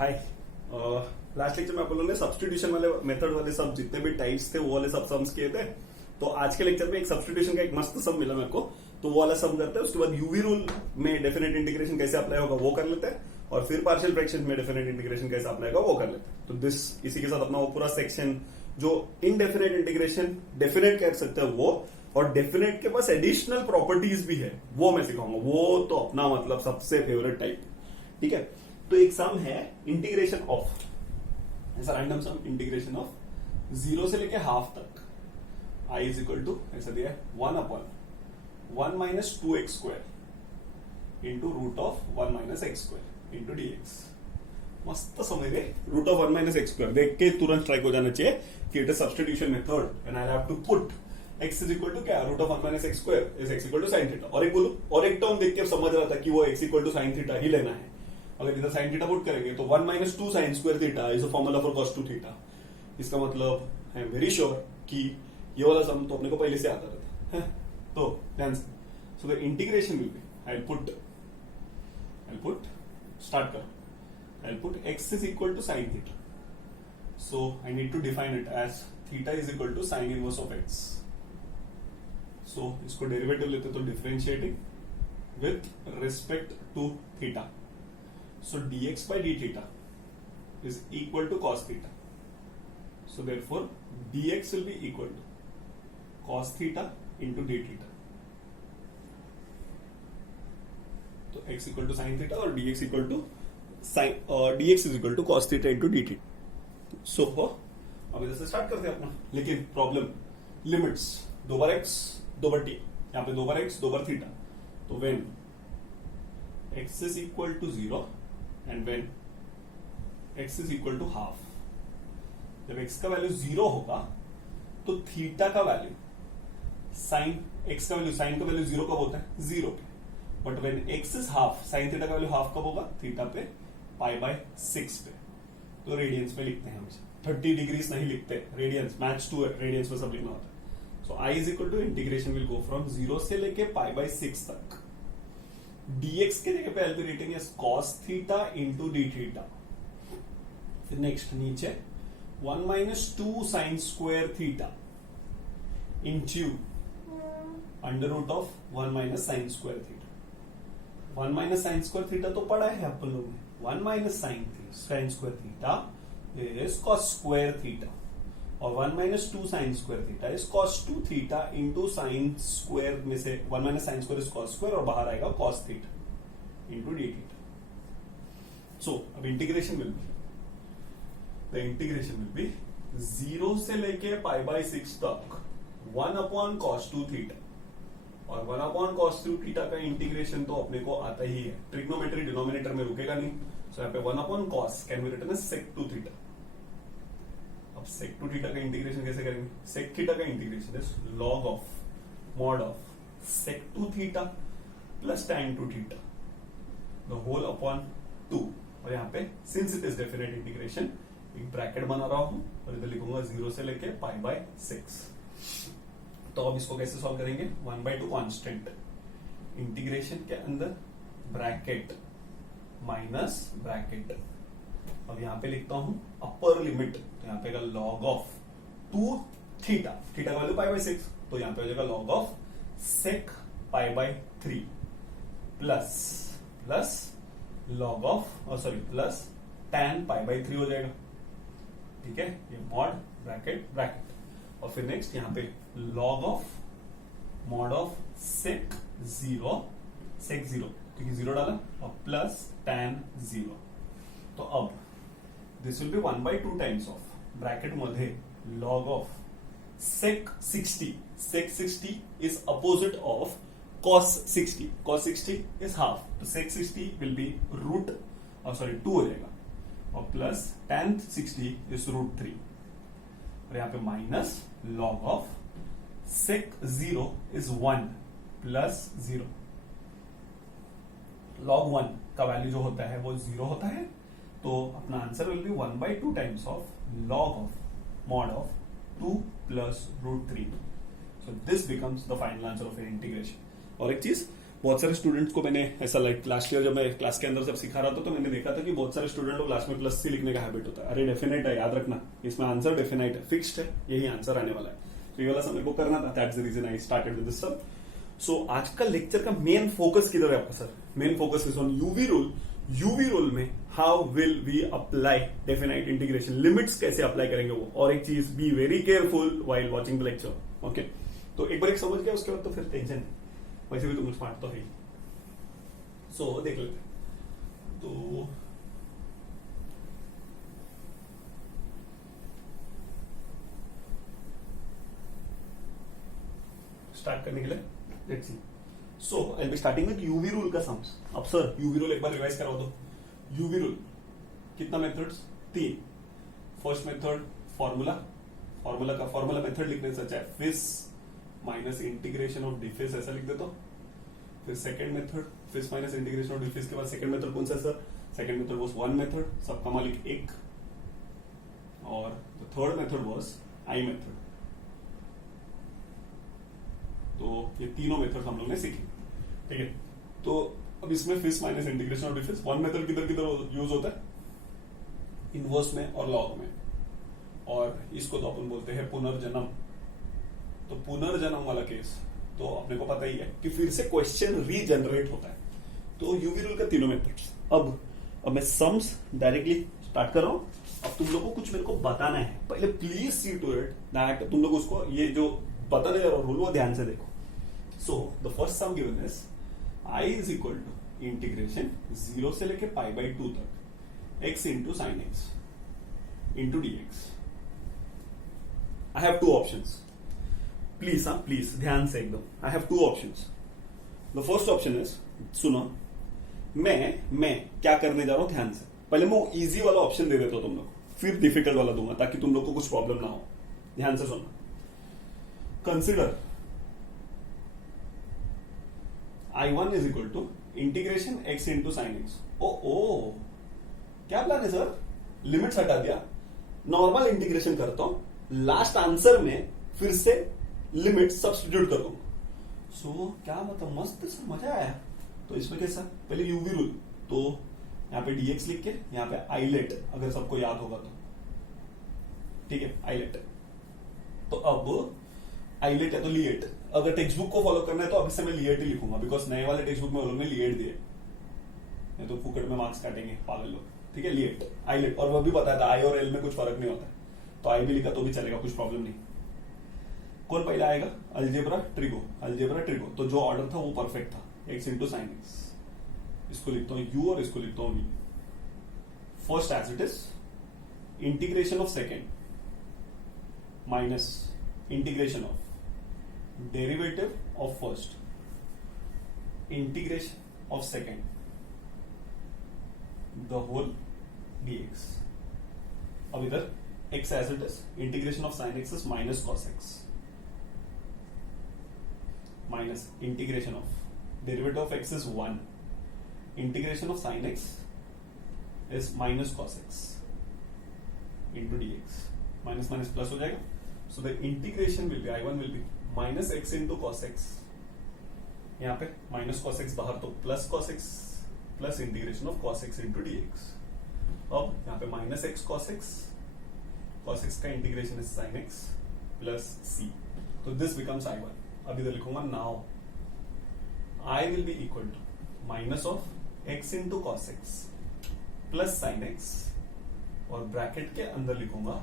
हाय। Last lecture में आप लोगों ने सब्स्टिट्यूशन वाले मेथड वाले सब जितने भी टाइप्स थे वो वाले सब सम्स किए थे। तो आज के लेक्चर में एक सब्स्टिट्यूशन का एक मस्त सम मिला मेरे को, तो वो वाला सम करते हैं। उसके बाद यूवी रूल में डेफिनेट इंटीग्रेशन कैसे अप्लाई होगा वो कर लेते हैं, और फिर पार्शियल फ्रैक्शन में डेफिनेट इंटीग्रेशन कैसे अप्लाई होगा वो कर लेते हैं। तो इसी के साथ अपना वो पूरा सेक्शन जो इनडेफिनेट इंटीग्रेशन डेफिनेट कह सकते हैं वो, और डेफिनेट के पास एडिशनल प्रॉपर्टीज भी है वो मैं सिखाऊंगा। वो तो अपना मतलब सबसे फेवरेट टाइप, ठीक है। तो एक सम है इंटीग्रेशन ऑफ, ऐसा रैंडम सम, इंटीग्रेशन ऑफ 0 से लेके हाफ तक i इज इक्वल टू ऐसा दिया 1/1 minus 2x square into root of 1 minus x square into dx। मस्त समझ गए। Root of 1 minus x square देख के तुरंत स्ट्राइक हो जाना चाहिए कि it is substitution method and I have to put x is equal to क्या, root of 1 minus x square is x equal to sine theta. और एक बोलू, और एक टर्म देख के समझ रहा था कि वो x equal to sine theta ही लेना है। अगर इधर साइन थीटा पुट करेंगे तो 1 minus 2 sine square theta is a formula for cos 2 theta. इसका मतलब आई एम वेरी श्योर कि ये वाला सम तो अपने को पहले से आता रहता है। तो ध्यान से, so the integration will be, I put start करो, I put x is equal to sine theta. So I need to define it as theta is equal to sine inverse of x। So इसको derivative लेते तो differentiating with respect to theta. So dx by d theta is equal to cos theta. So therefore dx will be equal to cos theta into d theta. तो x equal to sin theta और dx equal to dx is equal to cos theta into d theta. So अब इधर से start करते हैं अपना, लेकिन problem limits 2 बार x 2 बार t, यहाँ पे 2 बार x 2 बार थीटा। तो when x is equal to 0 and when x is equal to half, जब x का वैल्यू 0 होगा तो थीटा का वैल्यू साइन x का वैल्यू, साइन का वैल्यू 0 कब होता है, 0 पे। But when x is half, sine theta का वैल्यू हाफ कब होगा, थीटा पे π/6 पे। तो रेडियंस में लिखते हैं हमेशा, 30 डिग्रीज नहीं लिखते, रेडियंस मैच टू रेडियंस में सब लिखना होता है। So i is equal to integration will go from 0 से लेके π/6 तक। dx के जगह पे एल रेटिंग है cos theta into D theta. फिर नेक्स्ट नीचे 1 minus 2 sine square theta into under root of 1 minus sine square theta. 1 minus sine square theta तो पढ़ा है अपन लोगों ने, 1 minus sine square theta is cos square theta, और 1 minus 2 sine square theta is cos 2 theta into sine square में से 1 minus sine square is cos square, और बाहर आएगा cos theta into D theta. So अब इंटीग्रेशन विल बी 0 से लेके π/6 तक 1 cos 2 थीटा, और 1 cos 2 थीटा का इंटीग्रेशन तो अपने को आता ही है, ट्रिग्नोमेट्री डिनोमिनेटर में रुकेगा नहीं। सो यहाँ पे 1 cos can be written as sec 2 theta. अब sec 2 थीटा का इंटीग्रेशन कैसे करेंगे, sec थीटा का integration is log of mod of sec 2 theta plus tan 2 theta the whole upon 2। और यहाँ पे since it is definite integration एक bracket बना रहा हूं और इधर लिखूंगा 0 से लेके π/6। तो अब इसको कैसे सॉल्व करेंगे, 1/2 कांस्टेंट इंटीग्रेशन के अंदर ब्रैकेट माइनस ब्रैकेट। अब यहां पे लिखता हूं अपर लिमिट, तो यहां पे लॉग ऑफ 2 थीटा, थीटा का वैल्यू π/6, तो यहां पे हो जाएगा log of sec π/3 plus log of plus tan π/3 हो जाएगा, ठीक है। ये मॉड ब्रैकेट और फिर नेक्स्ट यहां पे log of mod of sec 0 क्योंकि 0 डाला, और प्लस tan 0। तो अब this will be 1/2 times of bracket मध्ये log of sec 60 is opposite of cos 60 is half, तो sec 60 विल बी रूट 2 हो जाएगा, और प्लस tan 60 इज √3, और यहाँ पे minus log of sec 0 is 1 plus 0। log 1 का वैल्यू जो होता है वो 0 होता है, तो अपना answer will be 1/2 times of log of mod of 2 plus √3। So this becomes the final answer of integration. और एक चीज, बहुत सारे स्टूडेंट्स को मैंने ऐसा लाइक लास्ट ईयर जब मैं क्लास के अंदर सब सिखा रहा था तो मैंने देखा था कि बहुत सारे स्टूडेंट को क्लास में +C लिखने का हैबिट होता है। अरे डेफिनेट है, याद रखना, इसमें आंसर डेफिनेट है, फिक्स्ड है, यही आंसर आने वाला है। तो ये वाला समय को करना था, that's the reason I started with this सब। सो आज का लेक्चर का मेन फोकस किधर है आपका sir? Main focus is on UV rule. UV rule में how will we apply definite integration, limits कैसे अप्लाई करेंगे वो, और एक चीज, be very careful while watching the lecture. Okay, तो एक बार एक समझ गया, उसके बाद तो फिर टेंशन नहीं, वैसे भी तुम स्मार्ट तो है। सो देख लेते हैं। तो स्टार्ट करने के लिए let's see. So I will be starting with UV rule का सम्स। अब सर यूवी रूल एक बार रिवाइज करवा दो। यूवी रूल कितना methods? 3। First method formula, formula method लिखने से अच्छा है फिस माइनस इंटीग्रेशन ऑफ डिफिस, ऐसा लिख देता हूं। फिर सेकंड मेथड फिस माइनस इंटीग्रेशन ऑफ डिफिस के बाद सेकंड मेथड कौन सा है sir? Second method was one method, सबका मालिक एक, और the third method was I method. तो ये तीनों मेथड हम लोग ने सीखे, ठीक है। तो अब इसमें फिस माइनस इंटीग्रेशन ऑफ डिफिस वन मेथड किधर किधर यूज होता है? इनवर्स में और लॉग में, और इसको तो अपन बोलते हैं पुनर्जन्म। तो पुनर्जन्म वाला केस तो अपने को पता ही है कि फिर से क्वेश्चन रीजनरेट होता है। तो यूवी रूल का तीनों मेथड्स। अब मैं सम्स डायरेक्टली स्टार्ट कर रहा हूं। अब तुम लोगों को कुछ मेरे को बताना है, पहले please see to it that तुम लोग उसको, ये जो बताने जा रहा हूं रूल, वो ध्यान से देखो। So the first sum given is i is equal to integration 0 से लेके π/2 तक x into sine X into dx। I have 2 options, please ध्यान से एकदम। I have 2 options. The first option is, सुनो, मैं क्या करने जा रहा हूं ध्यान से। पहले मैं वो इजी वाला ऑप्शन दे देता हूं तुम लोग, फिर डिफिकल्ट वाला दूंगा ताकि तुम लोग को कुछ प्रॉब्लम ना हो। ध्यान से सुनना। Consider I1 is equal to integration x into sine x. ओ क्या प्लान है सर? लिमिट्स हटा दिया, नॉर्मल इंटीग्रेशन करता हूं, लास्ट आंसर में फिर से लिमिट सब्स्टिट्यूट कर दूंगा। सो क्या मतलब, मस्त सर, मजा आया। तो इसमें कैसा, पहले यूवी रूल, तो यहां पे dx लिख के यहां पे आईलेट, अगर सबको याद होगा तो, ठीक है, आईलेट। तो अब आईलेट है तो लिएट, अगर टेक्स्ट बुक को फॉलो करना है तो अभी से मैं लिएट ही लिखूंगा, बिकॉज नए वाले टेक्स्ट बुक में वो लोग ने लिएट दिए, नहीं तो फुकट में मार्क्स काटेंगे पागल लोग, ठीक है। लिएट, आईलेट, और वो भी बताया था आई और एल में कुछ फर्क नहीं होता है, तो आई भी लिखा तो भी चलेगा, कुछ प्रॉब्लम नहीं। कौन पहले आएगा? Algebra trigo. तो जो ऑर्डर था वो परफेक्ट था, एक्स इंटू साइन एक्स। इसको लिखता हूं यू और इसको लिखता हूं V. First as it is integration of second minus integration of derivative of first integration of second the whole dx। अब इधर x as it is, integration of sine X is minus cos X, minus integration of derivative of x is 1, integration of sine X is minus cos x into dx। Minus minus plus हो जाएगा, so the integration will be I1 will be minus x into cos x, यहां पे minus cos x बाहर तो plus cos x plus integration of cos x into dx। अब यहां पे minus x cos x का integration is sine x plus C, तो this becomes I1। अब इधर लिखूंगा now I will be equal to minus of x into cos x plus sine x, और bracket के अंदर लिखूंगा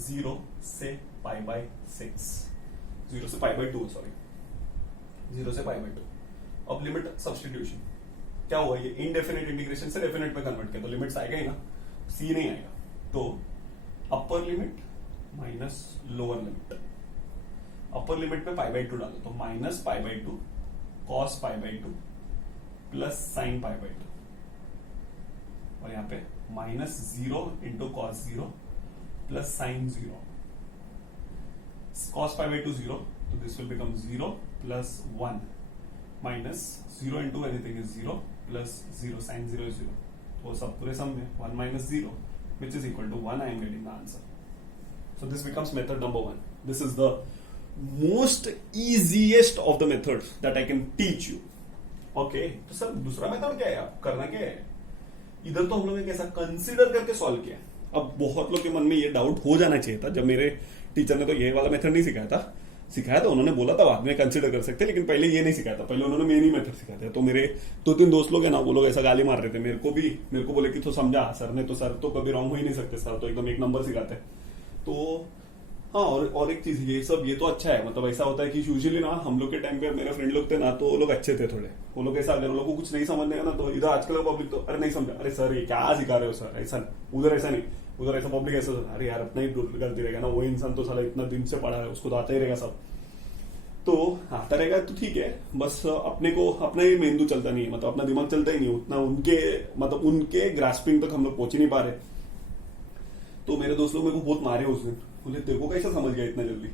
0 से π/6, 0 से π/2, सॉरी, 0 से π/2। अब लिमिट सब्स्टिट्यूशन क्या हुआ, ये इनडेफिनेट इंटीग्रेशन से डेफिनेट में कन्वर्ट किया तो लिमिट्स आएगा ही ना, सी नहीं आएगा। तो upper limit minus lower limit, upper limit में π/2 डालो तो माइनस π/2 कॉस π/2 प्लस साइन π/2, और यहां पे minus 0 into cos 0 plus sign 0, cos π/2 0, so this will become 0 plus 1 minus 0 into anything is 0 plus 0, sin 0 is 0, तो सब पूरे सम में 1 minus 0 which is equal to 1, I am getting the answer. So this becomes method number 1. This is the most easiest of the methods that I can teach you. Okay, तो sir दूसरा method क्या है, आप करना क्या है? इधर तो हम लोगों ने कैसा कंसीडर करके सॉल्व किया। अब बहुत लोग के मन में ये डाउट हो जाना चाहिए था, जब मेरे टीचर ने तो ये वाला मेथड नहीं सिखाया था, उन्होंने बोला था बाद में कंसीडर कर सकते, लेकिन पहले ये नहीं सिखाया था, पहले उन्होंने मेन ही मेथड सिखाया था। तो मेरे 2-3 दोस्त लोग है ना, वो लोग ऐसा गाली मार रहे थे मेरे को बोले कि तो समझा सर ने, तो सर तो कभी रॉन्ग हो ही नहीं सकते, सर तो एकदम एक नंबर सिखाते हैं। तो हाँ, और एक चीज ये तो अच्छा है, मतलब ऐसा होता है कि यूजुअली ना हम लोग के टाइम पे मेरे फ्रेंड लोग थे ना, तो वो लोग अच्छे थे थोड़े, वो लोग ऐसा अगर उन लोग को कुछ नहीं समझने का ना, तो इधर आजकल पब्लिक तो अरे नहीं समझा, अरे सर ये क्या सिखा रहे हो सर, ऐसा उधर ऐसा नहीं, उधर ऐसा पब्लिक ऐसा, अरे यार अपना ही गलती रहेगा ना, वो इंसान तो साला इतना दिन से पढ़ा है, उसको तो आता ही रहेगा सब, तो आता रहेगा तो ठीक है, बस अपने को अपना ही मेंदू चलता नहीं है, मतलब अपना दिमाग चलता ही नहीं उतना, उनके ग्रास्पिंग तक हम लोग पहुंच ही नहीं पा रहे। तो मेरे दोस्त लोग मेरे को बहुत मारे उस दिन, बोले तेरे को कैसा समझ गया इतना जल्दी।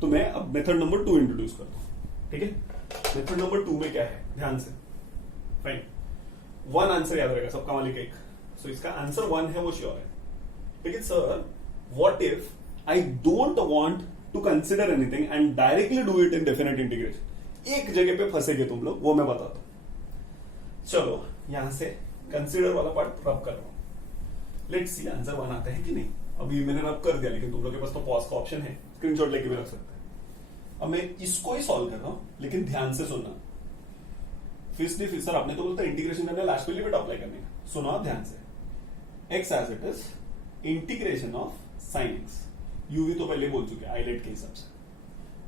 तो मैं अब मेथड नंबर 2 इंट्रोड्यूस करता हूं, ठीक है। मेथड नंबर 2 में क्या है, ध्यान से, फाइन, 1 आंसर याद रहेगा सबका मालिक एक, सो इसका आंसर 1 है, वो श्योर है। लेकिन sir what if I don't want to consider anything and directly do it in definite integration, एक जगह पे फंसेगे तुम लोग, वो मैं बताता हूं। चलो यहां से कंसिडर वाला पार्ट रब कर रहा हूं, लेट्स सी आंसर 1 आता है कि नहीं। अभी मैंने रब कर दिया, लेकिन तुम लोग के पास तो पॉज का ऑप्शन है, स्क्रीनशॉट लेके भी रख सकते हैं। अब मैं इसको ही सॉल्व कर रहा हूं, लेकिन ध्यान से सुनना। फिर सर आपने तो बोलता इंटीग्रेशन करना, लास्ट में लिमिट अप्लाई करने का, सुना ध्यान से। X as it is integration of sine X, UV तो पहले बोल चुके आईलेट के हिसाब से,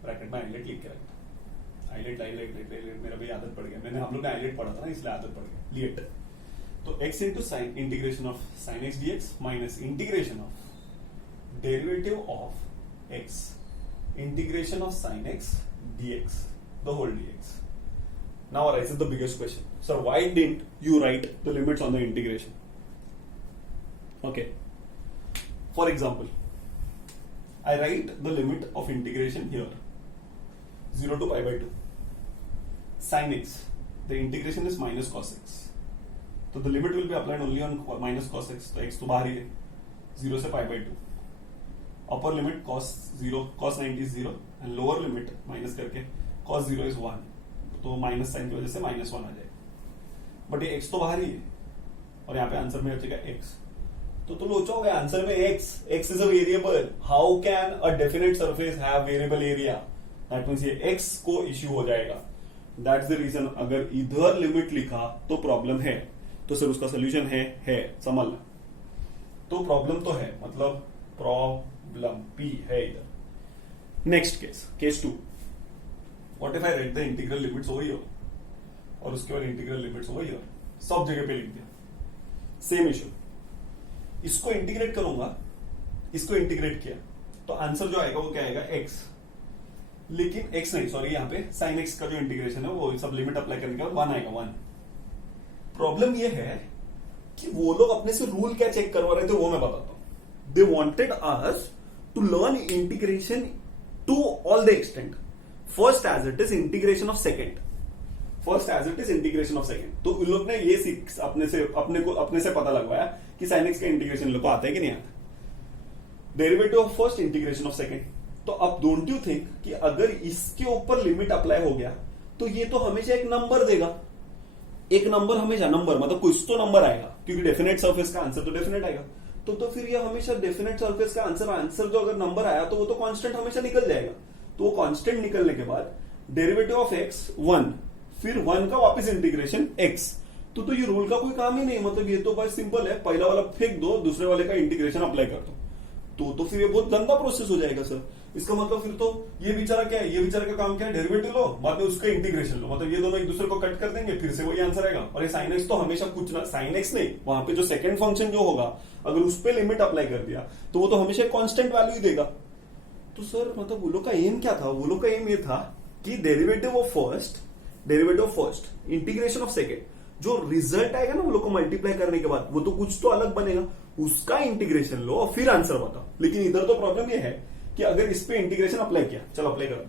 ब्रैकेट में आईलेट लिख के रखता, आईलेट मेरा भी आदत पड़ गया, मैंने हम लोग ने आईलेट पढ़ा था ना, इसलिए आदत पड़ गया लिएट। तो x into sine integration of sine X dx minus integration of derivative of x integration of sine X dx the whole dx। Now arises the biggest question, sir why didn't you write the limits on the integration? Okay, for example I write the limit of integration here 0 to pi by 2 sin x, the integration is minus cos x, तो the limit will be applied only on minus cos x, तो x तो बाहर ही है, 0 से pi by 2, upper limit cos 90 is 0 and lower limit minus करके cos 0 is 1, तो minus sign की वजह से -1 आ जाएगा, बट ये x तो बाहर ही है, और यहाँ पे आंसर में बचेगा x, तो लोचा हो गया आंसर में x is a variable, how can a definite surface have variable area, that means ये x को इश्यू हो जाएगा, दैट्स द रीजन अगर इधर लिमिट लिखा तो प्रॉब्लम है, तो सर उसका सोल्यूशन है समझ, तो प्रॉब्लम तो है, मतलब प्रॉब्लम P है इधर। Next case 2, what if I right the integral limits over here, और उसके बाद इंटीग्रल लिमिट्स ओवर हियर, सब जगह पे लिख दिया, सेम इश्यू, इसको इंटीग्रेट करूंगा, इसको इंटीग्रेट किया, तो आंसर जो आएगा वो क्या आएगा x, लेकिन x नहीं, सॉरी यहाँ पे sin x का जो इंटीग्रेशन है वो सब लिमिट अप्लाई करने के बाद 1 आएगा 1। प्रॉब्लम ये है कि वो लोग अपने से रूल क्या चेक करवा रहे थे वो मैं बताता हूं। They wanted us to learn integration to all the extent, first as it is integration of second, तो उन लोग ने ये अपने से पता लगवाया कि sin x का इंटीग्रेशन लोग को आता है कि नहीं आता, derivative of first integration of second. तो अब डोंट यू थिंक कि अगर इसके ऊपर लिमिट अप्लाई हो गया तो ये तो हमेशा एक नंबर देगा, एक नंबर हमेशा, नंबर मतलब कुछ तो नंबर आएगा, क्योंकि डेफिनेट सरफेस का आंसर तो डेफिनेट आएगा, तो फिर ये हमेशा डेफिनेट सरफेस का आंसर जो अगर नंबर आया तो वो तो कांस्टेंट हमेशा निकल जाएगा, तो वो कांस्टेंट निकलने के बाद डेरिवेटिव ऑफ x 1, फिर 1 का वापस इंटीग्रेशन x, तो ये रूल का कोई काम ही नहीं, मतलब ये तो बस सिंपल है, पहला वाला फेंक दो, दूसरे वाले का इंटीग्रेशन अप्लाई कर दो, तो फिर ये बहुत लंबा प्रोसेस हो जाएगा सर। इसका मतलब फिर तो ये बेचारा क्या है, ये बेचारा का काम क्या है, डेरिवेटिव लो बाद में उसका इंटीग्रेशन लो, मतलब ये दोनों एक दूसरे को कट कर देंगे, फिर से वही आंसर आएगा, और ये साइन एक्स तो हमेशा कुछ ना, साइन एक्स नहीं, वहां पे जो सेकंड फंक्शन जो होगा अगर उस पर लिमिट अप्लाई कर दिया तो वो तो हमेशा कांस्टेंट वैल्यू ही देगा। तो सर मतलब वो लोग का एम क्या था, वो लोग का एम ये था कि derivative of first integration of second, जो रिजल्ट आएगा ना वो लोग को मल्टीप्लाई करने के बाद वो तो कुछ तो अलग बनेगा, उसका इंटीग्रेशन लो और फिर आंसर बताओ। लेकिन इधर तो प्रॉब्लम ये है कि अगर इस पे इंटीग्रेशन अप्लाई किया, चलो अप्लाई करो,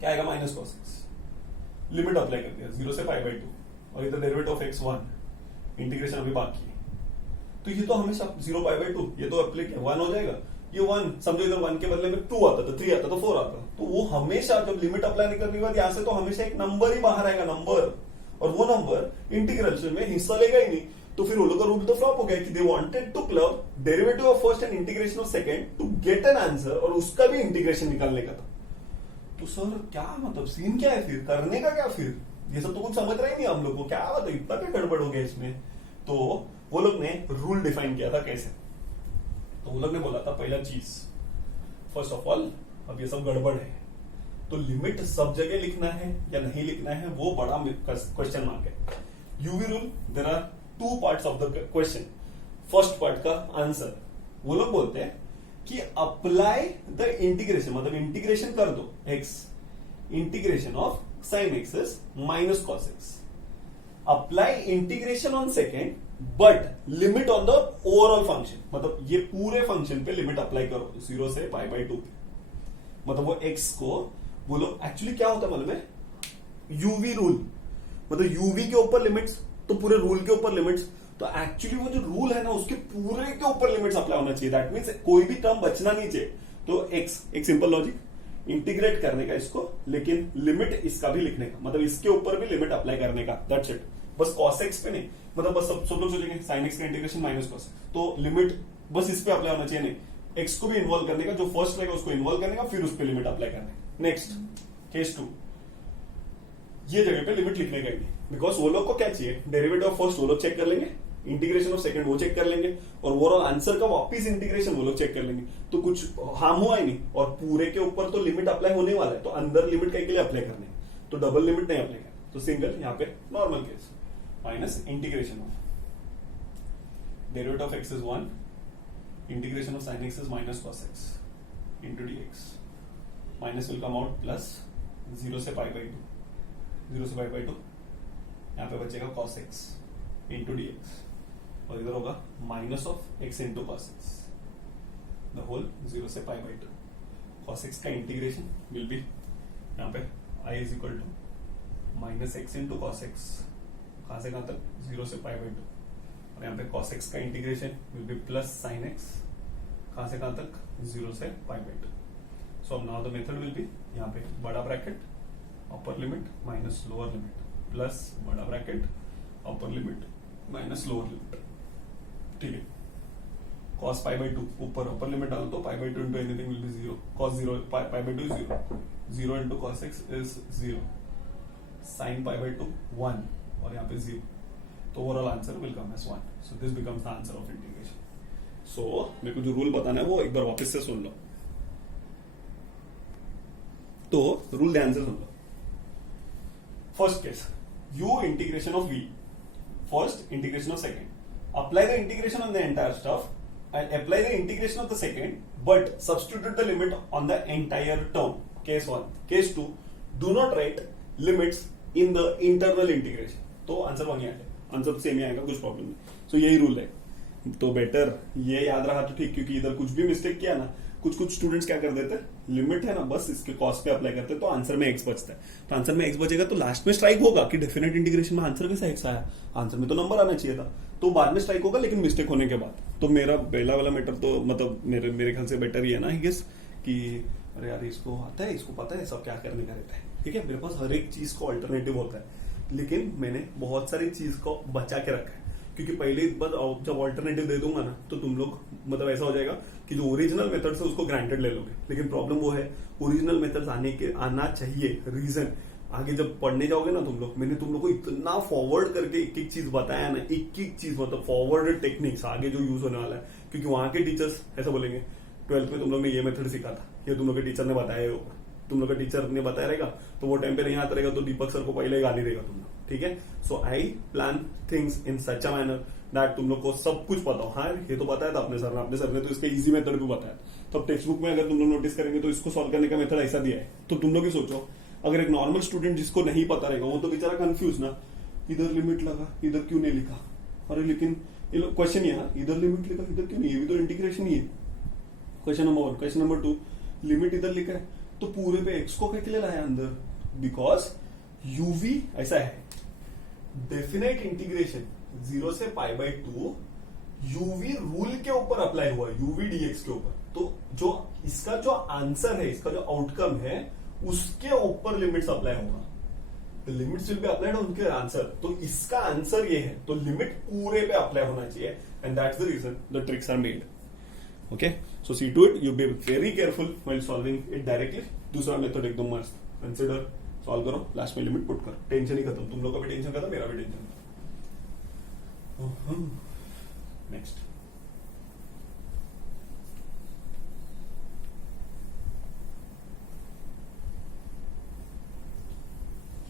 क्या आएगा minus cos x, limit apply कर दिया 0 से पाई बाई 2, और इधर डेरिवेटिव ऑफ x 1 इंटीग्रेशन अभी बाकी है, तो ये तो हमेशा 0 पाई बाई 2 ये तो अप्लाई किया 1 हो जाएगा, ये 1 समझो, इधर 1 के बदले में 2 आता तो 3 आता तो 4 आता, तो वो हमेशा जब लिमिट अप्लाई नहीं करने के बाद यहां से तो हमेशा एक नंबर ही बाहर आएगा, नंबर, और वो नंबर इंटीग्रेशन में हिस्सा लेगा ही नहीं। तो फिर वो लोग का रूल तो फ्लॉप हो गया कि they wanted to club derivative of first and integration of second to get an answer, और उसका भी इंटीग्रेशन निकालने का था। तो सर क्या मतलब सीन क्या है फिर, करने का क्या फिर, ये सब तो कुछ समझ रहे ही नहीं हम लोग को, क्या मतलब इतना क्या गड़बड़ हो गया इसमें। तो वो लोग ने रूल डिफाइन किया था कैसे, तो वो लोग ने बोला था पहला चीज, फर्स्ट ऑफ ऑल अब ये सब गड़बड़ है तो लिमिट सब जगह लिखना है या नहीं लिखना है वो बड़ा क्वेश्चन मार्क है। UV rule, there are 2 parts of the question. First part का आंसर वो लोग बोलते हैं कि अप्लाई द इंटीग्रेशन, मतलब इंटीग्रेशन कर दो x, integration of sine x minus cos x, apply integration on second but limit on the overall function, मतलब ये पूरे फंक्शन पे लिमिट अप्लाई करो 0 से π/2 पे, मतलब वो x को वो लोग एक्चुअली क्या होता है मालूम है, यूवी रूल, मतलब यूवी के ऊपर लिमिट्स तो पूरे रूल के ऊपर लिमिट्स, तो एक्चुअली वो जो रूल है ना उसके पूरे के ऊपर लिमिट्स अप्लाई होना चाहिए, दैट मींस कोई भी टर्म बचना नहीं चाहिए। तो x एक सिंपल लॉजिक, इंटीग्रेट करने का इसको, लेकिन लिमिट इसका भी लिखने का, मतलब इसके ऊपर भी लिमिट अप्लाई करने का, दैट्स इट। बस cos x पे नहीं, मतलब बस सब लोग सोचेंगे sin x का इंटीग्रेशन माइनस cos, तो लिमिट बस इस पे अप्लाई होना चाहिए, नहीं x को भी इन्वॉल्व करने का, जो फर्स्ट रहेगा उसको इन्वॉल्व करने का, फिर उस पे लिमिट अप्लाई करने का। नेक्स्ट केस 2, ये जगह पे लिमिट लिखने का ही, बिकॉज वो लोग को क्या चाहिए, डेरिवेटिव ऑफ फर्स्ट वो लोग चेक कर लेंगे, इंटीग्रेशन ऑफ सेकंड वो चेक कर लेंगे, और ओवरऑल आंसर का वापिस इंटीग्रेशन वो लोग चेक कर लेंगे, तो कुछ हार्म हुआ ही नहीं, और पूरे के ऊपर तो लिमिट अप्लाई होने वाला है, तो अंदर लिमिट के लिए अप्लाई करने, तो डबल लिमिट नहीं अप्लाई करना, तो सिंगल यहाँ पे normal case minus integration of derivative of x is 1, integration of sine X is minus cos x into dx, minus will come out plus 0 से π/2, 0 से π/2, यहाँ पे बचेगा cos x इंटू dx, और इधर होगा minus of x into cos x, the whole 0 से π/2, cos x का इंटीग्रेशन विल बी यहाँ पे i is equal to minus x into cos x, कहां से कहां तक 0 से π/2, और यहाँ पे cos x का integration will be plus sin x, कहां से कहां तक 0 से π/2। So now the method will be यहाँ पे बड़ा bracket upper limit minus lower limit plus बड़ा bracket upper limit minus lower limit, ठीक है। cos π/2 ऊपर अपर लिमिट डालो तो π/2 into anything will be 0, cos 0 π/2 is 0, 0 into cos x is 0, sin π/2 1, और यहाँ पे 0, तो overall answer will come as 1, so this becomes the answer of integration. सो मेरे को जो रूल बताना है वो एक बार वापस से सुन लो, तो रूल ध्यान से सुन लो। First case, u integration of v, first integration of second, apply the integration on the entire stuff and apply the integration of the second but substitute the limit on the entire term. Case 1. Case 2, do not write limits in the internal integration. तो answer 1 ही आएगा, answer same ही आएगा, कुछ problem नहीं। सो यही rule है, तो better ये याद रहा तो ठीक, क्योंकि इधर कुछ भी मिस्टेक किया ना, कुछ स्टूडेंट्स क्या कर देते हैं, लिमिट है ना बस इसके कॉस्ट पे अप्लाई करते हैं, तो आंसर में x बचता है, तो आंसर में x बचेगा तो लास्ट में स्ट्राइक होगा कि डेफिनेट इंटीग्रेशन में आंसर कैसा x आया, आंसर में तो नंबर आना चाहिए था, तो बाद में स्ट्राइक होगा, लेकिन मिस्टेक होने के बाद। तो मेरा पहला वाला मैटर तो मतलब मेरे ख्याल से बेटर ही है ना, आई गेस, कि अरे यार इसको आता है, इसको पता है सब क्या करने का रहता है, ठीक है, मेरे पास हर एक चीज को अल्टरनेटिव होता है, लेकिन मैंने बहुत सारी चीज को बचा के रखा है, क्योंकि पहले बार जब ऑल्टरनेटिव दे दूंगा ना तो तुम लोग मतलब ऐसा हो जाएगा कि जो ओरिजिनल मेथड है उसको ग्रांटेड ले लोगे, लेकिन प्रॉब्लम वो है ओरिजिनल मेथड्स आना चाहिए, रीजन आगे जब पढ़ने जाओगे ना तुम लोग, मैंने तुम लोग को इतना फॉरवर्ड करके एक एक चीज बताया ना, एक एक चीज मतलब फॉरवर्ड टेक्निक्स आगे जो यूज होने वाला है, क्योंकि वहां के टीचर्स ऐसा बोलेंगे 12th में तुम लोग ने ये मेथड सीखा था, ये तुम लोग के टीचर ने बताया होगा, तुम लोग का टीचर ने बताया रहेगा तो वो टाइम पे नहीं आता रहेगा, तो दीपक सर को पहले गाली देगा तुम लोग, ठीक है। So I plan things in such a manner that तुम लोग को सब कुछ पता हो। हाँ ये तो बताया था अपने सर ने तो इसका इजी मेथड भी बताया, तो अब टेक्स्ट बुक में अगर तुम लोग नोटिस करेंगे तो इसको सॉल्व करने का मेथड ऐसा दिया है, तो तुम लोग ही सोचो अगर एक नॉर्मल स्टूडेंट जिसको नहीं पता रहेगा वो तो बेचारा कंफ्यूज ना, इधर लिमिट लगा इधर क्यों नहीं लिखा, अरे लेकिन क्वेश्चन ये ना, इधर लिमिट लिखा इधर क्यों नहीं, ये भी तो इंटीग्रेशन ही है। Question number 1, question number 2, limit इधर लिखा है तो पूरे पे x को क्या लाया अंदर, बिकॉज uv ऐसा है डेफिनेट इंटीग्रेशन 0 से π/2 यूवी रूल के ऊपर अप्लाई हुआ, यूवी डीएक्स के ऊपर। तो जो इसका जो आंसर है, इसका जो आउटकम है, उसके ऊपर लिमिट्स अप्लाई होगा। The limits will be applied on के आंसर। तो इसका आंसर ये है, तो लिमिट पूरे पे अप्लाई होना चाहिए, and that's the reason the tricks are made. Okay, so see to it, you be very careful while solving it directly. दूसरा मेथड एकदम मस्त, कंसिडर, सॉल्व करो, लास्ट में लिमिट पुट करो, टेंशन ही खत्म। तुम लोग का भी टेंशन खत्म, मेरा भी टेंशन खत्म। नेक्स्ट,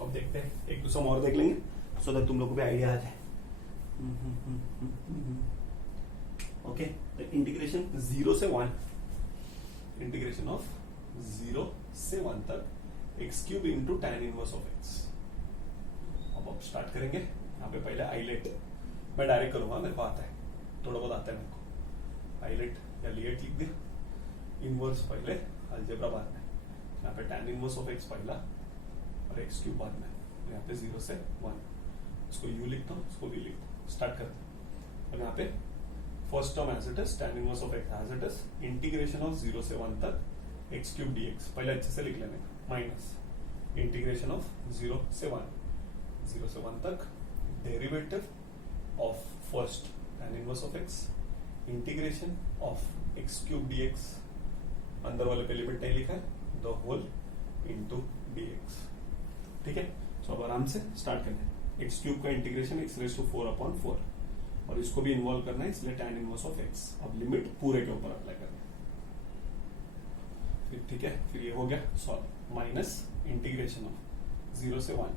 अब देखते हैं, एक दूसरा और देख लेंगे सो दैट तुम लोग को भी आइडिया आ जाए। ओके, द इंटीग्रेशन 0 से 1, इंटीग्रेशन ऑफ 0 से 1 तक x cube into tan inverse of x. अब स्टार्ट करेंगे। यहाँ पे पहले आइलेट मैं डायरेक्ट करूंगा, मेरे को आता है, थोड़ा बहुत आता है मेरे को। आइलेट या लिएट लिख दिया, इनवर्स पहले, अलजेब्रा बाद में। यहाँ पे tan इनवर्स ऑफ एक्स पहला और एक्स क्यूब बाद में। यहाँ पे 0 से 1, इसको u लिखता हूँ, इसको v लिखता हूँ। स्टार्ट करते हैं। अब यहाँ पे first term as it is, tan inverse of x as it is, integration of 0 से 1 तक एक्स क्यूब dx, पहले अच्छे से लिख लेने का, माइनस इंटीग्रेशन ऑफ 0 से 1 तक derivative of first tan inverse of x, integration of x cube dx, अंदर वाले पे लिमिट नहीं लिखा है, द होल इंटू dx। ठीक है, तो अब आराम से स्टार्ट करते हैं। एक्स क्यूब का इंटीग्रेशन x रेज़ टू 4/4, और इसको भी इन्वॉल्व करना है, इसलिए tan इनवर्स ऑफ x। अब लिमिट पूरे के ऊपर अप्लाई करना है। ठीक है, फिर ये हो गया सॉल्व, माइनस इंटीग्रेशन ऑफ 0 से 1,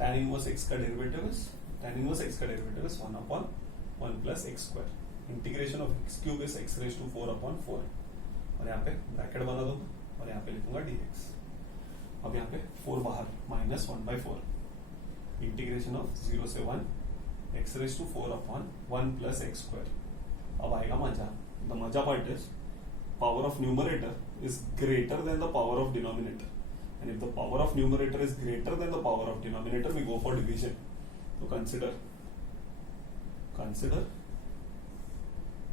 tan इनवर्स x का derivative is 1/1 plus x square, integration of x cube is x raise to 4/4, और यहाँ पे ब्रैकेट बना दूंगा और यहाँ पे लिखूंगा dx। अब यहाँ पे 4 बाहर, माइनस 1/4, इंटीग्रेशन ऑफ 0 से 1 x raise to 4/1 plus x square. अब आएगा मजा, द मजा part is power of numerator is greater than the power of denominator, and if the power of numerator is greater than the power of denominator we go for division. तो consider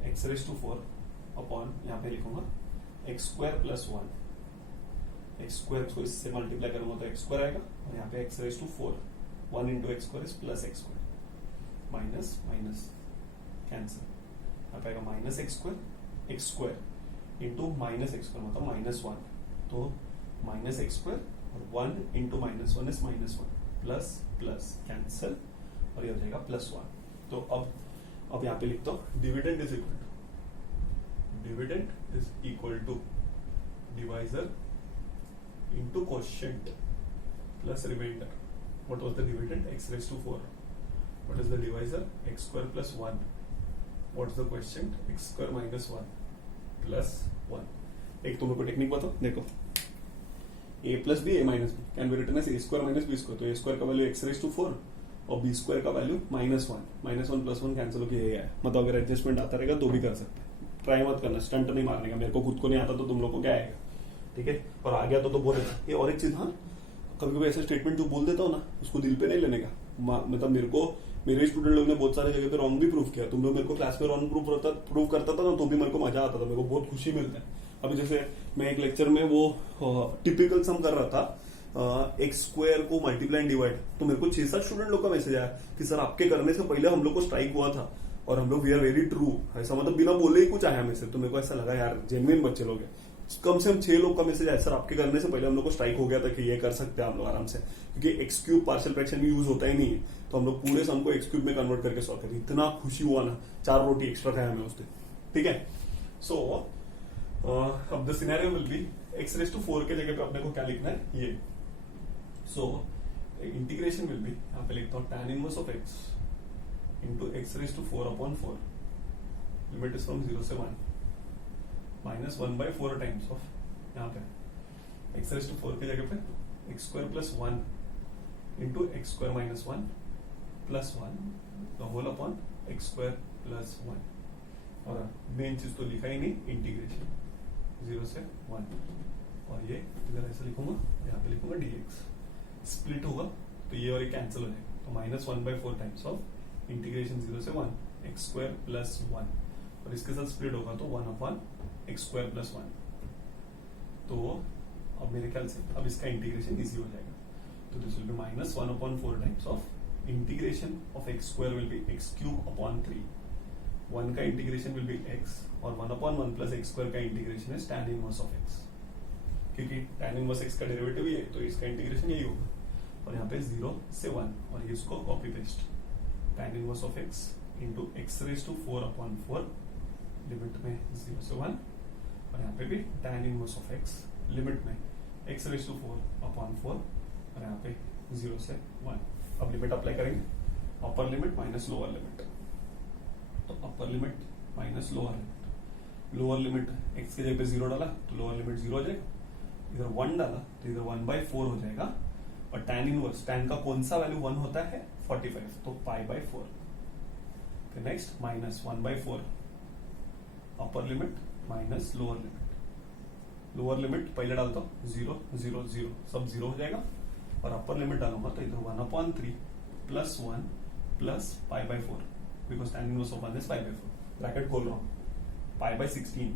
x raise to 4 upon, यहाँ पे लिखूंगा x square plus 1, x square को इससे multiply करूंगा तो x square आएगा, और यहाँ पे x raise to 4, 1 into x square is plus x square, minus minus cancel, यहाँ पे आएगा minus x square into minus x square मतलब -1, तो माइनस एक्स स्क्वायर और 1 into -1 is -1, plus plus cancel, और ये हो जाएगा +1। तो अब यहाँ पे लिखता हूँ dividend is equal to divisor into quotient plus remainder. What was the dividend? X raised to 4. What is the divisor? X square plus 1. What's the quotient? X square minus 1 plus 1. एक तुम्हें को टेक्निक बताओ, देखो a plus b, a minus b can be written as a square minus b square। तो a square का value x raised to 4 और b square का value -1 plus 1 cancel होके ये है। मतलब अगर एडजस्टमेंट आता रहेगा तो भी कर सकते हैं, ट्राई मत करना, स्टंट नहीं मारने का। मेरे को खुद को नहीं आता तो तुम लोग को क्या आएगा, ठीक है। और आ गया तो बोले ये। और एक चीज, हाँ, कभी कभी ऐसा स्टेटमेंट जो बोल देता हूँ ना, उसको दिल पे नहीं लेने का। मतलब मेरे स्टूडेंट लोग ने बहुत सारे जगह पे रॉन्ग भी प्रूफ किया। तुम लोग मेरे को क्लास में रॉन्ग प्रूफ करता था ना, तो भी मेरे को मजा आता था, मेरे को बहुत खुशी मिलता है। अभी जैसे मैं एक लेक्चर में वो टिपिकल सम कर रहा था, एक्स स्क्वायर को मल्टीप्लाई एंड डिवाइड, तो मेरे को 6-7 स्टूडेंट लोग का मैसेज आया कि सर आपके करने से पहले हम लोग को स्ट्राइक हुआ था और हम लोग वी आर वेरी ट्रू, ऐसा मतलब बिना बोले ही कुछ आया मैसेज। तो मेरे को ऐसा लगा यार जेन्युइन बच्चे लोग हैं। कम से कम 6 लोग का मैसेज आया, सर आपके करने से पहले हम लोग को स्ट्राइक हो गया था कि ये कर सकते हैं हम लोग आराम से, क्योंकि एक्स क्यूब पार्शियल फ्रैक्शन में यूज होता ही नहीं है, तो हम लोग पूरे सम को एक्स क्यूब में कन्वर्ट करके सॉल्व करें। इतना खुशी हुआ ना, 4 रोटी एक्स्ट्रा खाया हमें उस दिन, ठीक है। सो अब the scenario will be x raise to 4 के जगह पे अपने को क्या लिखना है, ये। सो इंटीग्रेशन विल बी, यहाँ पे लिखता हूँ tan inverse of x into x raise to 4/4, limit is from 0 से 1, -1/4 टाइम्स ऑफ, यहाँ पे एक्स रेज़ टू 4 के जगह पे x square plus 1 into x square minus 1 plus 1 the whole upon x square plus 1। और मेन चीज तो लिखा ही नहीं, इंटीग्रेशन 0 से 1, और ये इधर ऐसा लिखूंगा, यहाँ पे लिखूंगा dx। स्प्लिट होगा तो ये और ये कैंसिल हो जाएगा, तो -1/4 टाइम्स ऑफ इंटीग्रेशन 0 से 1 एक्स स्क्वायर प्लस 1, और इसके साथ स्प्लिट होगा तो 1 अपॉन एक्स स्क्वायर प्लस 1। तो अब मेरे ख्याल से अब इसका इंटीग्रेशन इजी हो जाएगा, तो this will be minus 1 upon 4 times of integration of x square will be x cube upon 3, 1 का इंटीग्रेशन विल बी x, और 1 अपॉन 1 प्लस एक्स स्क्वायर का इंटीग्रेशन है tan इनवर्स ऑफ x, क्योंकि tan inverse x का derivative ही है तो इसका integration यही होगा। और यहाँ पे 0 से 1, और ये इसको copy paste, tan inverse of x into x raise to 4 upon 4 limit में 0 से 1, और यहाँ पे भी tan inverse of x limit में एक्स रेज टू 4 अपॉन 4, और यहाँ पे 0 से 1। अब लिमिट अप्लाई करेंगे, upper limit minus lower limit, तो upper limit minus lower limit, lower limit x के जगह पे 0 डाला तो लोअर लिमिट 0 हो जाएगा, इधर 1 डाला तो इधर 1/4 हो जाएगा, और tan इनवर्स, tan का कौन सा वैल्यू 1 होता है 45, तो π/4। फिर नेक्स्ट माइनस 1/4 अपर limit minus lower limit, lower limit पहले डालता हूँ 0 0 0 सब 0 हो जाएगा, और अपर लिमिट डालूंगा तो इधर 1/3 plus 1 plus π/4, because tan inverse of 1 is π/4, bracket खोल रहा हूँ, π/16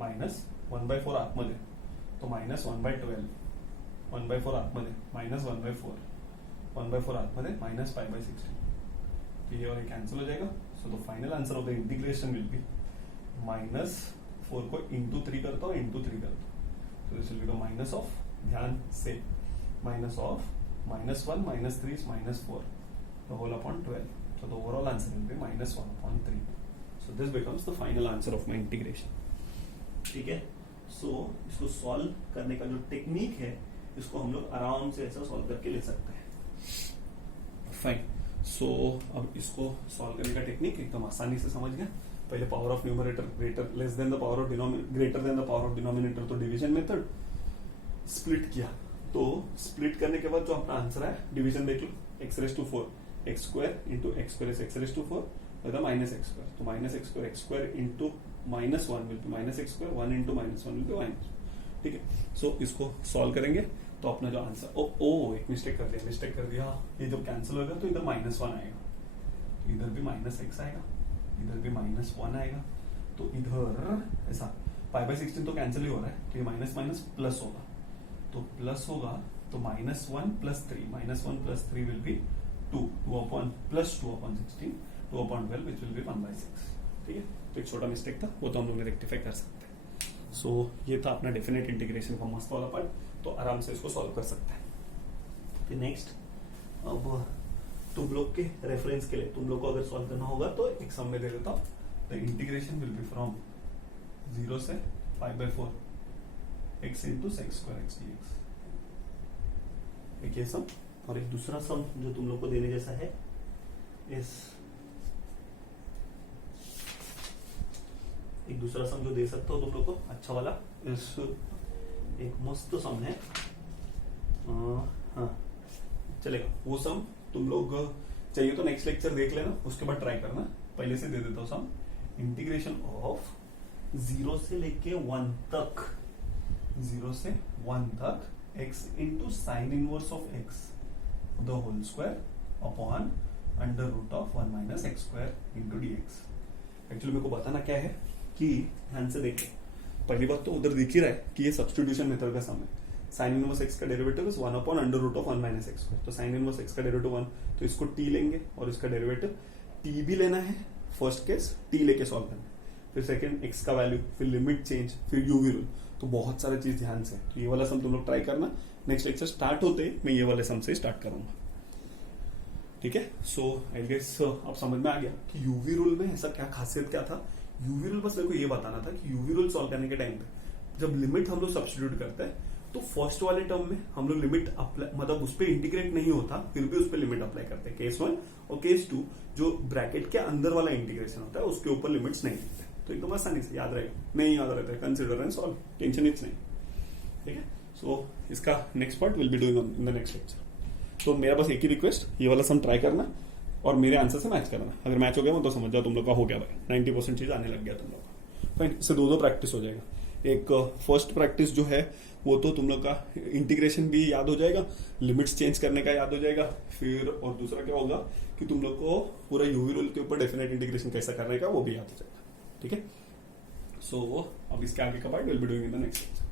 माइनस 1/4 आतमध्ये तो माइनस 1/12, 1/4 आतमध्ये माइनस 1/4, 1/4 आतमध्ये माइनस π/16, तो ये और ये कैंसिल हो जाएगा। So the final answer of the integration will be minus 4 को इंटू 3 करता हूँ, इंटू 3 करता हूँ, तो this will be the minus of, ध्यान से minus of -1 -3 -4 the whole upon 12, so the overall answer will be -1/3, so this becomes the final answer of my integration। ठीक है, सो इसको सॉल्व करने का जो टेक्निक है इसको हम लोग आराम से ऐसा सॉल्व करके ले सकते हैं। फाइन, सो अब इसको सॉल्व करने का टेक्निक एकदम आसानी से समझ गया। पहले power of numerator greater less than the power of greater than the power of denominator, तो डिवीजन मेथड, स्प्लिट किया, तो स्प्लिट करने के बाद जो अपना आंसर है डिवीजन देख लो, x raise to 4 x square into x square is x raise to 4 minus x square, तो minus x square into -1 will be minus x square, 1 into -1 will be minus, ठीक है। सो इसको सॉल्व करेंगे तो अपना जो आंसर, एक मिस्टेक कर दिया, ये जब कैंसिल होगा तो इधर -1 आएगा, तो इधर भी -x आएगा, इधर भी -1 आएगा, तो इधर ऐसा π/16 तो कैंसिल ही हो रहा है, तो ये माइनस माइनस प्लस होगा, तो प्लस होगा तो -1 + 3, -1 + 3 will be 2 upon plus 2 upon 16 2 upon 12 which will be 1/6, ठीक है। तो एक छोटा मिस्टेक था, वो तो हम लोग रेक्टिफाई कर सकते हैं। सो ये था अपना डेफिनेट इंटीग्रेशन का मस्त वाला पार्ट, तो आराम से इसको सॉल्व कर सकते हैं। फिर नेक्स्ट, अब तुम लोग के रेफरेंस के लिए तुम लोग को अगर सॉल्व करना होगा तो एक सम में दे देता हूँ, the integration will B from 0 से π/4 x into sec square x dx, एक ये सम, और एक दूसरा सम जो तुम लोग को देने जैसा है इस, एक दूसरा सम जो दे सकते हो तुम लोग को अच्छा वाला, इस एक मस्त सम है, हाँ चलेगा वो सम, तुम लोग चाहिए तो नेक्स्ट लेक्चर देख लेना, उसके बाद ट्राई करना। पहले से दे देता हूँ सम, इंटीग्रेशन ऑफ 0 से लेके 1 तक, 0 से 1 तक x into sine inverse of x the whole square upon under root of 1 minus x square into dx। Actually मेरे को बताना क्या है कि ध्यान से देखो, पहली बात तो उधर दिख ही रहा है कि ये सब्स्टिट्यूशन मेथड का सम है, साइन इनवर्स x का derivative is 1 upon under root of 1 minus x square, तो साइन इनवर्स x का डेरिवेटिव 1, तो इसको t लेंगे और इसका डेरिवेटिव t भी लेना है, फर्स्ट केस t लेके सॉल्व करना है, फिर सेकंड x का वैल्यू, फिर लिमिट चेंज, फिर यूवी रूल, तो बहुत सारे चीज ध्यान से, तो ये वाला सम तुम लोग ट्राई करना। नेक्स्ट लेक्चर स्टार्ट होते मैं ये वाले सम से स्टार्ट करूंगा, ठीक है। सो आई गेस अब समझ में आ गया कि यूवी रूल में ऐसा क्या खासियत क्या था। यूवी रूल बस मेरे को ये बताना था कि यूवी रूल सॉल्व करने के टाइम पे जब लिमिट हम लोग सब्स्टिट्यूट करते हैं तो फर्स्ट वाले टर्म में हम लोग लिमिट अप्लाई, मतलब उस पर इंटीग्रेट नहीं होता, फिर भी उस पर लिमिट अप्लाई करते हैं, केस 1 और केस 2 जो ब्रैकेट के अंदर वाला इंटीग्रेशन होता है उसके ऊपर लिमिट्स नहीं लिखते, तो एकदम आसानी से याद रहेगा, नहीं याद रहता है, consider and solve, tension it's नहीं, ठीक है। सो इसका next part will be doing in the next lecture. तो मेरा बस एक ही रिक्वेस्ट, ये वाला सम ट्राई करना और मेरे आंसर से मैच करना, अगर मैच हो गया तो समझ जाओ तुम लोग का हो गया भाई, 90% चीज आने लग गया तुम लोग का, फाइन। इससे दो प्रैक्टिस हो जाएगा, एक फर्स्ट प्रैक्टिस जो है वो तो तुम लोग का इंटीग्रेशन भी याद हो जाएगा, लिमिट्स चेंज करने का याद हो जाएगा, फिर और दूसरा क्या होगा कि तुम लोग को पूरा यूवी रूल के ऊपर डेफिनेट इंटीग्रेशन कैसा करने का वो भी याद हो जाएगा। ठीक है, सो अब इसके आगे का part will be doing in the next.